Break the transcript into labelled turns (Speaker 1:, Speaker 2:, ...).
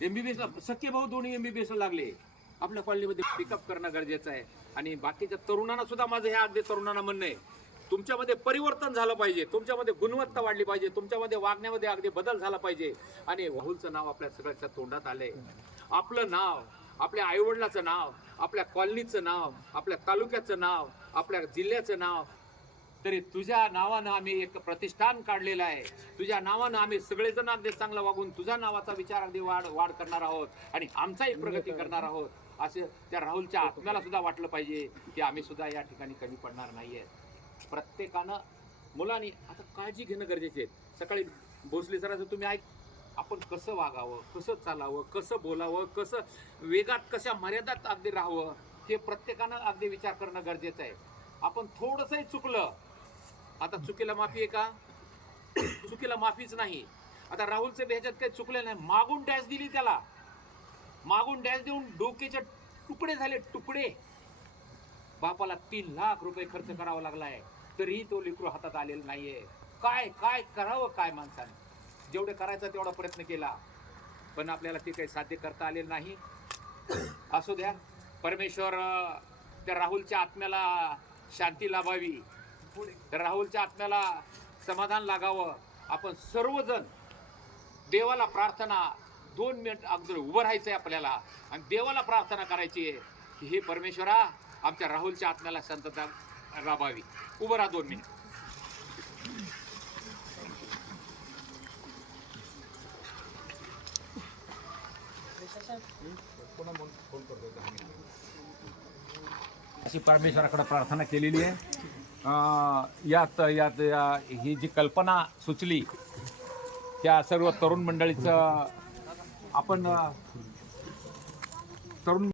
Speaker 1: MBBS सख्खे भाऊ दोन्ही MBBS लागले. आपल्या कॉलनीमध्ये पिकअप करणं गरजेचं आहे. आणि बाकीच्या तरुणांना सुद्धा माझं हे अगदी तरुणांना म्हणणं आहे. तुमच्यामध्ये परिवर्तन झालं पाहिजे. तुमच्यामध्ये गुणवत्ता वाढली पाहिजे. तुमच्यामध्ये वागण्यामध्ये अगदी बदल झाला पाहिजे. आणि राहुलचं नाव आपल्या सगळ्याच्या तोंडात आलंय. आपलं नाव आपल्या आईवडिलाचं नाव आपल्या कॉलनीचं नाव आपल्या तालुक्याचं नाव आपल्या जिल्ह्याचं नाव तरी तुझ्या नावानं आम्ही एक प्रतिष्ठान काढलेलं आहे. तुझ्या नावानं आम्ही सगळेजण अगदी चांगलं वागून तुझ्या नावाचा विचार अगदी वाढ वाढ करणार आहोत. आणि आमचाही प्रगती करणार आहोत. असे त्या राहुलच्या आत्म्याला सुद्धा वाटलं पाहिजे की आम्ही सुद्धा या ठिकाणी कमी पडणार नाहीये. प्रत्येकानं मुलांनी आता काळजी घेणं गरजेचे आहे. सकाळी भोसले सरांचं तुम्ही ऐक आपण कसं वागावं कसं चालावं कसं बोलावं कसं वेगात कशा मर्यादात अगदी राहावं हे प्रत्येकानं अगदी विचार करणं गरजेचं आहे. आपण थोडंसंही चुकलं आता चुकीला माफी आहे का? चुकीला माफीच नाही. आता राहुलचे ह्याच्यात काही चुकले नाही. मागून डॅश दिली त्याला. मागून डॅश देऊन डोकेचे तुकडे झाले तुकडे. बापाला तीन लाख रुपये खर्च करावा लागलाय. तरीही तो लिकरू हातात आलेला नाहीये. काय काय करावं काय माणसाने? जेवढे करायचा तेवढा प्रयत्न केला. पण आपल्याला ते काही साध्य करता आलेलं नाही. असू द्या. परमेश्वर त्या राहुलच्या आत्म्याला शांती लाभावी. राहुलच्या आत्म्याला समाधान लागावं. आपण सर्वजण देवाला प्रार्थना दोन मिनिट अगोदर उभं राहायचं आहे आपल्याला. आणि देवाला प्रार्थना करायची आहे की हे परमेश्वरा आमच्या राहुलच्या आत्म्याला संतता राबावी. उभं राहा दोन मिनिट. अशी परमेश्वराकडे प्रार्थना केलेली आहे. यात यात या ही जी कल्पना सुचली त्या सर्व तरुण मंडळीचं आपण तरुण